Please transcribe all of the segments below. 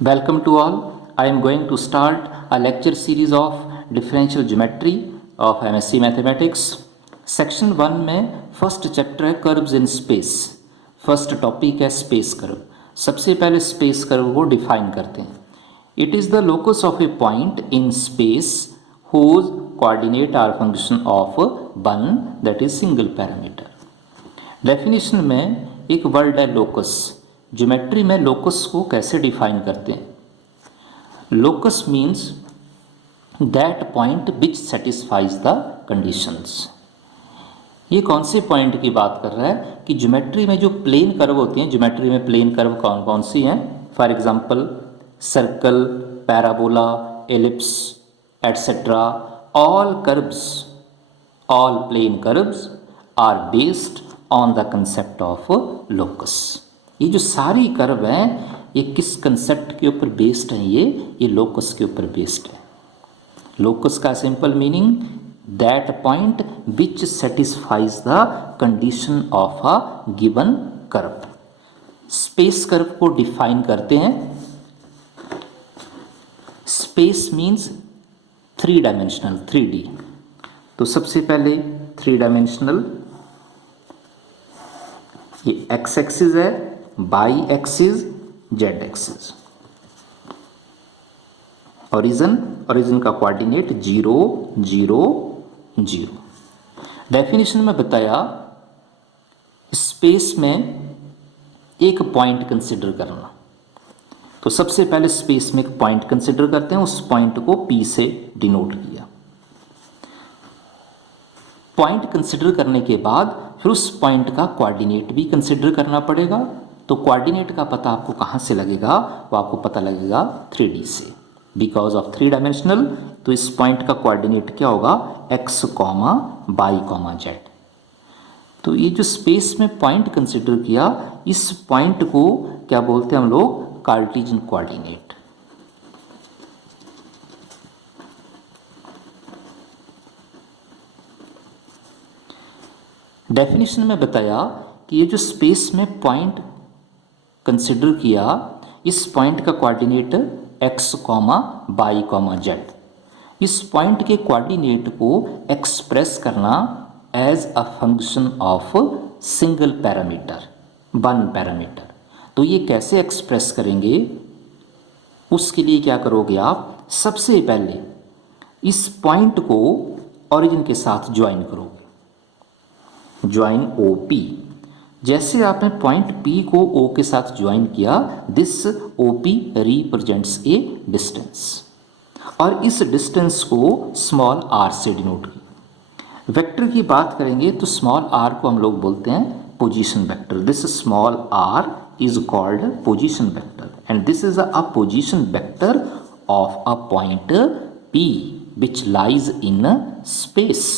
Welcome to all. I am going to start a lecture series of differential geometry of MSc Mathematics. Section 1 में first chapter है curves in space. First topic है space curve. सबसे पहले space curve को define करते हैं. It is the locus of A point in space whose coordinate are function of one that is single parameter. Definition में एक word है locus. Geometry में लोकस को कैसे डिफाइन करते हैं? Locus means that point which satisfies the conditions. ये कौन से पॉइंट की बात कर रहा है कि ज्योमेट्री में जो प्लेन कर्व होती हैं, ज्योमेट्री में प्लेन कर्व कौन कौन सी हैं? For example circle, parabola, ellipse etcetera. All curves, all plane curves are based on the concept of locus. ये जो सारी कर्व हैं ये किस कंसेप्ट के ऊपर बेस्ड हैं? ये लोकस के ऊपर बेस्ड है. लोकस का simple meaning that point which satisfies the condition of a given curve. Space curve को डिफाइन करते हैं. Space means 3 dimensional 3D. तो सबसे पहले 3 डायमेंशनल, ये एक्स एक्सिस है, by axis, Z axis. Origin का कोऑर्डिनेट 0 0 0. डेफिनेशन में बताया स्पेस में एक पॉइंट कंसिडर करना. तो सबसे पहले स्पेस में एक पॉइंट कंसिडर करते हैं. उस पॉइंट को P से डिनोट किया. पॉइंट कंसिडर करने के बाद फिर उस पॉइंट का कोऑर्डिनेट भी कंसिडर करना पड़ेगा. तो कोऑर्डिनेट का पता आपको कहाँ से लगेगा? वो आपको पता लगेगा 3D से. बिकॉज ऑफ 3 डायमेंशनल, तो इस पॉइंट का कोऑर्डिनेट क्या होगा? x, y, z. तो ये जो स्पेस में पॉइंट कंसिडर किया, इस पॉइंट को क्या बोलते हैं हम लोग? Cartesian coordinate. डेफिनेशन में बताया कि ये जो स्पेस में पॉइंट कंसिडर किया, इस पॉइंट का कोऑर्डिनेट x, y, z. इस पॉइंट के कोऑर्डिनेट को एक्सप्रेस करना as a function of single parameter, 1 parameter. तो ये कैसे एक्सप्रेस करेंगे? उसके लिए क्या करोगे आप? सबसे पहले इस पॉइंट को ओरिजिन के साथ ज्वाइन करोगे. Join OP. जैसे आपने पॉइंट P को O के साथ ज्वाइन किया, this OP represents A distance. और इस डिस्टेंस को स्मॉल r से डिनोट किया. वेक्टर की बात करेंगे तो स्मॉल r को हम लोग बोलते हैं position vector. This small r is called position vector, and this is a position vector of a point P which lies in space.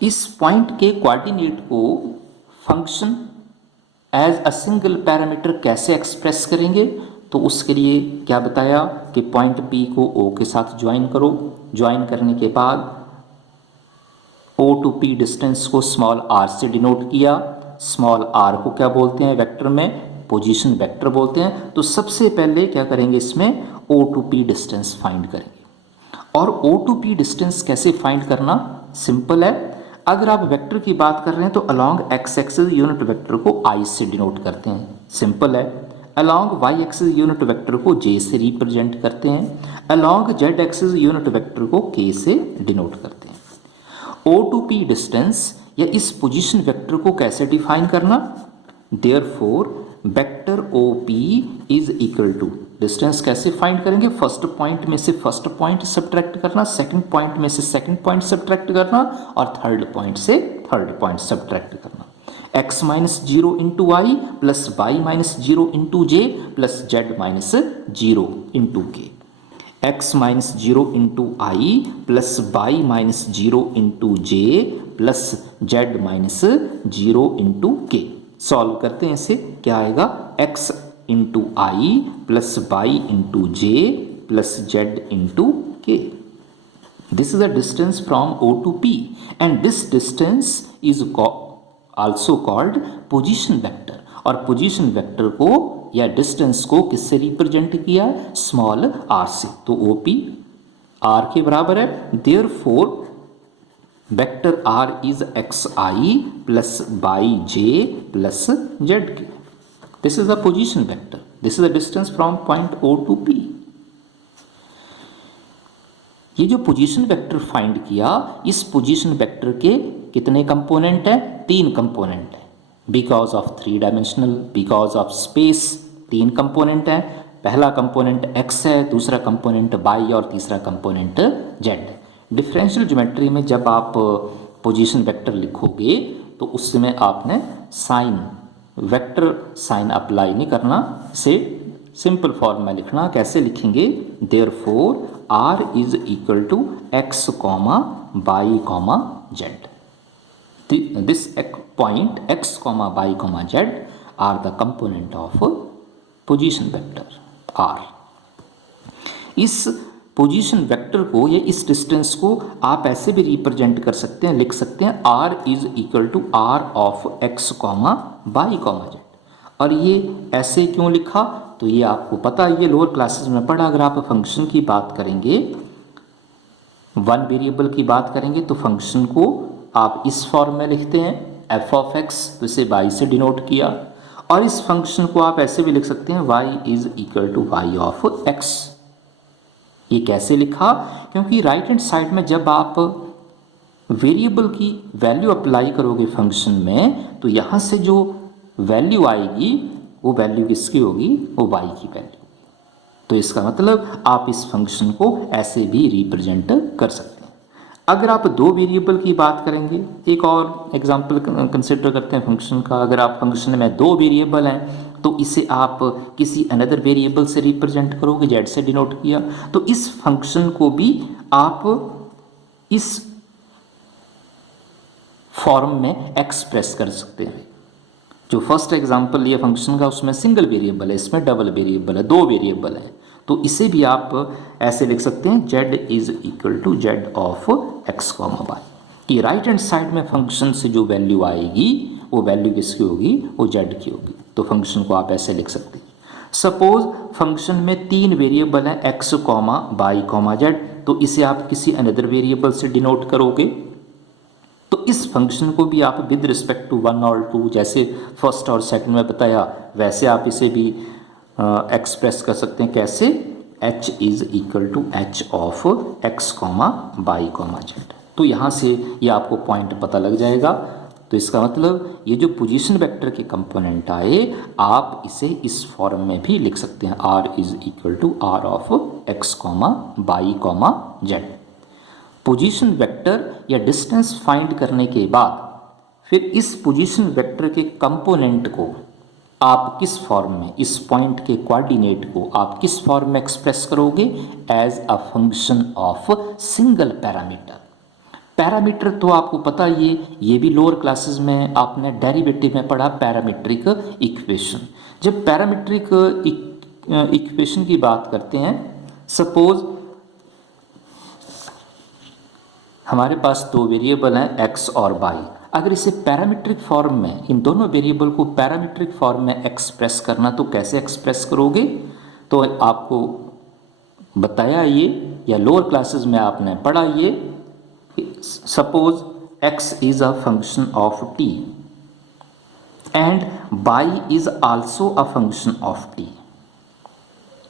इस पॉइंट के कोऑर्डिनेट को function as a single parameter कैसे express करेंगे? तो उसके लिए क्या बताया कि पॉइंट P को O के साथ ज्वाइन करो. ज्वाइन करने के बाद O to P डिस्टेंस को स्मॉल r से डिनोट किया. स्मॉल r को क्या बोलते हैं वेक्टर में? पोजीशन वेक्टर बोलते हैं. तो सबसे पहले क्या करेंगे? इसमें O to P distance find करेंगे. और O to P डिस्टेंस कैसे फाइंड करना? सिंपल है. अगर आप वेक्टर की बात कर रहे हैं तो along x axis unit vector को I से डिनोट करते हैं. सिंपल है. Along y axis unit vector को J से रिप्रेजेंट करते हैं. Along z axis unit vector को K से डिनोट करते हैं. O to P डिस्टेंस या इस पोजीशन वेक्टर को कैसे डिफाइन करना? Therefore vector OP is equal to, distance कैसे फाइंड करेंगे? फर्स्ट पॉइंट में से फर्स्ट पॉइंट सब्ट्रैक्ट करना, सेकंड पॉइंट में से सेकंड पॉइंट सब्ट्रैक्ट करना और थर्ड पॉइंट से थर्ड पॉइंट सब्ट्रैक्ट करना. x minus 0 into y plus y minus 0 into j plus z minus 0 into k. x minus 0 into I plus y minus 0 into J plus z minus 0 into के. Solve करते हैं इसे. क्या आएगा? x into I plus Y into J plus z into के. This is the distance from O to P and this distance is also called position vector. और position vector को या डिस्टेंस को किससे रिप्रेजेंट किया है, स्मॉल आर से। तो OP आर के बराबर है, therefore vector R is xi plus Y J plus Z K. This is the position vector, this is the distance from point O to P। ये जो पोजीशन वेक्टर फाइंड किया, इस position vector के कितने component हैं, 3 component हैं। Because of 3 dimensional, because of space, 3 component हैं। पहला कंपोनेंट x है, दूसरा कंपोनेंट y और तीसरा कंपोनेंट z। डिफरेंशियल ज्योमेट्री में जब आप पोजीशन वेक्टर लिखोगे तो उस समय आपने साइन, वेक्टर साइन अप्लाई नहीं करना, इसे सिंपल फॉर्म में लिखना। कैसे लिखेंगे, therefore r is equal to x comma y comma z। This point x comma y comma z are the component of position vector r। इस पोजीशन वेक्टर को या इस डिस्टेंस को आप ऐसे भी रिप्रेजेंट कर सकते हैं, लिख सकते हैं r is equal to r of x comma y comma z। और ये ऐसे क्यों लिखा, तो ये आपको पता है, ये लोअर क्लासेस में पढ़ा। अगर आप फंक्शन की बात करेंगे, 1 वेरिएबल की बात करेंगे, तो फंक्शन को आप इस फॉर्म में लिखते हैं f ऑफ x, तो इसे y से डिनोट किया। और इस फंक्शन को आप ऐसे भी लिख सकते हैं y is equal to y of x। ये कैसे लिखा, क्योंकि राइट हैंड साइड में जब आप वेरिएबल की वैल्यू अप्लाई करोगे फंक्शन में, तो यहाँ से जो वैल्यू आएगी वो वैल्यू किसकी होगी, वो y की वैल्यू। तो इसका मतलब आप इस फंक्शन को ऐसे भी रिप्रेजेंट कर सकते हैं। अगर आप 2 वेरिएबल की बात करेंगे, एक और एग्जांपल कंसिडर करते हैं फंक्शन का। अगर आप फंक्शन में 2 वेरिएबल हैं तो इसे आप किसी अनदर वेरिएबल से रिप्रेजेंट करोगे, z से डिनोट किया, तो इस फंक्शन को भी आप इस फॉर्म में एक्सप्रेस कर सकते हैं। जो फर्स्ट एग्जांपल लिया फंक्शन का, उसमें सिंगल वेरिएबल है, इसमें डबल वेरिएबल है, 2 वेरिएबल है। तो इसे भी आप ऐसे लिख सकते हैं z is equal to z of x comma y। कि राइट हैंड साइड में फंक्शन से जो वैल्यू आएगी वो वैल्यू किसकी होगी, वो z की होगी। तो फंक्शन को आप ऐसे लिख सकते हैं। सपोज फंक्शन में 3 वेरिएबल हैं x comma y comma z, तो इसे आप किसी अनदर वेरिएबल से डिनोट करोगे। तो इस फंक्शन को भी आप विद रिस्पेक्ट टू 1 और 2, जैसे फर्स्ट और सेकंड में बताया, वैसे आप इसे भी एक्सप्रेस कर सकते हैं। कैसे, h is equal to h of x comma y comma z। तो यहाँ से ये आपको पॉइंट पता लग जाएगा। तो इसका मतलब ये जो पोजीशन वेक्टर के कंपोनेंट आए, आप इसे इस फॉर्म में भी लिख सकते हैं, r is equal to r of x comma y comma z। Position vector या डिस्टेंस फाइंड करने के बाद फिर इस पोजीशन वेक्टर के कंपोनेंट को आप किस फॉर्म में, इस पॉइंट के कोऑर्डिनेट को आप किस फॉर्म में एक्सप्रेस करोगे, as a function of single parameter. Parameter तो आपको पता ये भी लोअर क्लासेस में आपने डेरिवेटिव में पढ़ा, पैरामीट्रिक इक्वेशन। जब पैरामीट्रिक इक्वेशन की बात करते हैं, सपोज हमारे पास 2 वेरिएबल हैं x और y। अगर इसे पैरामीट्रिक फॉर्म में, इन दोनों वेरिएबल को पैरामीट्रिक फॉर्म में एक्सप्रेस करना, तो कैसे एक्सप्रेस करोगे, तो आपको बताया ये, या लोअर क्लासेस में आपने पढ़ा ये। Suppose x is a function of t and y is also a function of t,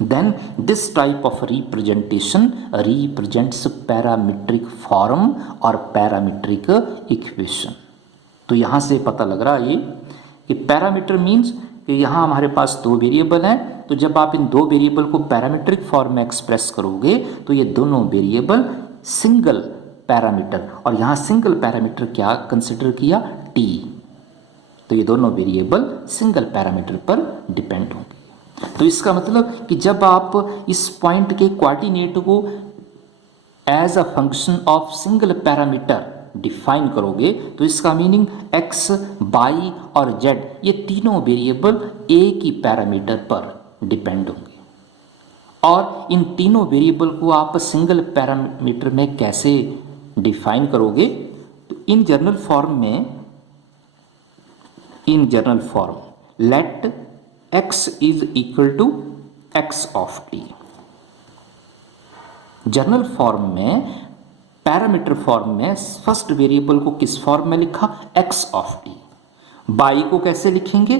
then this type of representation represents parametric form और parametric equation। तो यहाँ से पता लग रहा है ये कि पैरामीटर मीन्स कि यहाँ हमारे पास 2 वेरिएबल हैं, तो जब आप इन 2 वेरिएबल को पैरामीट्रिक फॉर्म में एक्सप्रेस करोगे तो ये दोनों वेरिएबल सिंगल पैरामीटर, और यहाँ सिंगल पैरामीटर क्या कंसिडर किया, t। तो ये दोनों वेरिएबल सिंगल पैरामीटर पर डिपेंड होंगे। तो इसका मतलब कि जब आप इस पॉइंट के कोऑर्डिनेट को as a function of single parameter define करोगे, तो इसका मीनिंग x, y और z ये तीनों वेरिएबल एक ही पैरामीटर पर डिपेंड होंगे। और इन तीनों वेरिएबल को आप सिंगल पैरामीटर में कैसे डिफाइन करोगे, तो in general form let x is equal to x of t। General form में, पैरामीटर फॉर्म में फर्स्ट वेरिएबल को किस फॉर्म में लिखा, x ऑफ t। बाई को कैसे लिखेंगे,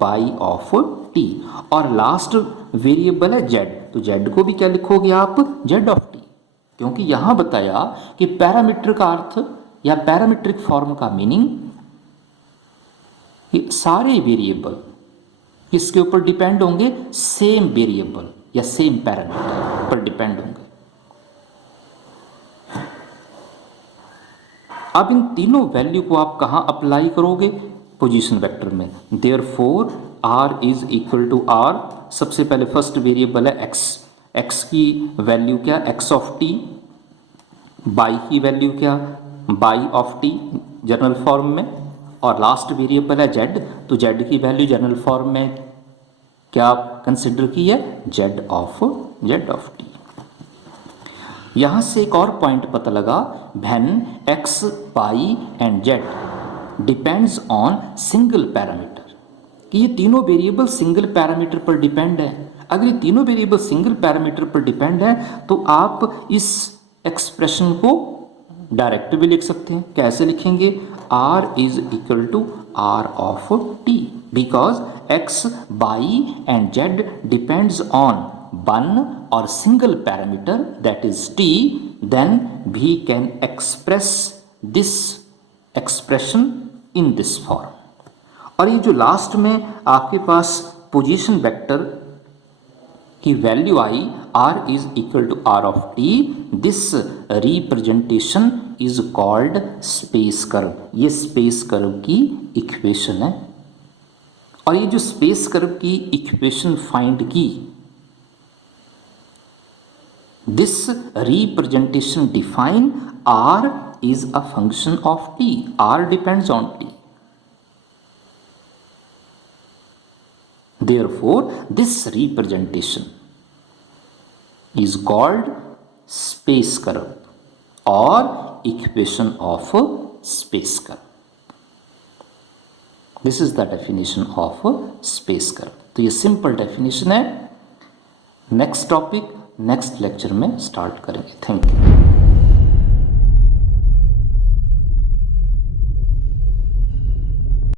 बाई ऑफ t। और लास्ट वेरिएबल है z, तो z को भी क्या लिखोगे आप, z ऑफ t। क्योंकि यहां बताया कि पैरामीटर का अर्थ या पैरामीट्रिक फॉर्म का मीनिंग, ये सारे वेरिएबल किसके ऊपर डिपेंड होंगे, सेम वेरिएबल या सेम पैरामीटर पर डिपेंड होंगे। अब इन तीनों वैल्यू को आप कहां अप्लाई करोगे, पोजीशन वेक्टर में। Therefore r is equal to r, सबसे पहले फर्स्ट वेरिएबल है x, x की वैल्यू क्या, x ऑफ t। बाई की वैल्यू क्या, y of t general form में। और लास्ट वेरिएबल है z, तो z की वैल्यू जनरल फॉर्म में क्या कंसिडर की है, z ऑफ t। यहां से एक और पॉइंट पता लगा, when x, y and z depends on single parameter, कि ये तीनों वेरिएबल सिंगल पैरामीटर पर डिपेंड है। अगर ये तीनों वेरिएबल सिंगल पैरामीटर पर डिपेंड है तो आप इस एक्सप्रेशन को डायरेक्ट भी लिख सकते हैं। कैसे लिखेंगे, r is equal to r of t, because x, y and z depends on one or single parameter, that is t, then we can express this expression in this form। और ये जो last में आपके पास position vector की value I, r is equal to r of t, this representation is called space curve। ये space curve की equation है। और ये जो स्पेस कर्व की इक्वेशन फाइंड की, this representation define r is a function of t, r depends on t। Therefore this representation is called space curve or equation of space curve। This is the definition of space curve। तो ये simple definition है। Next topic next lecture में start करेंगे। Thank you.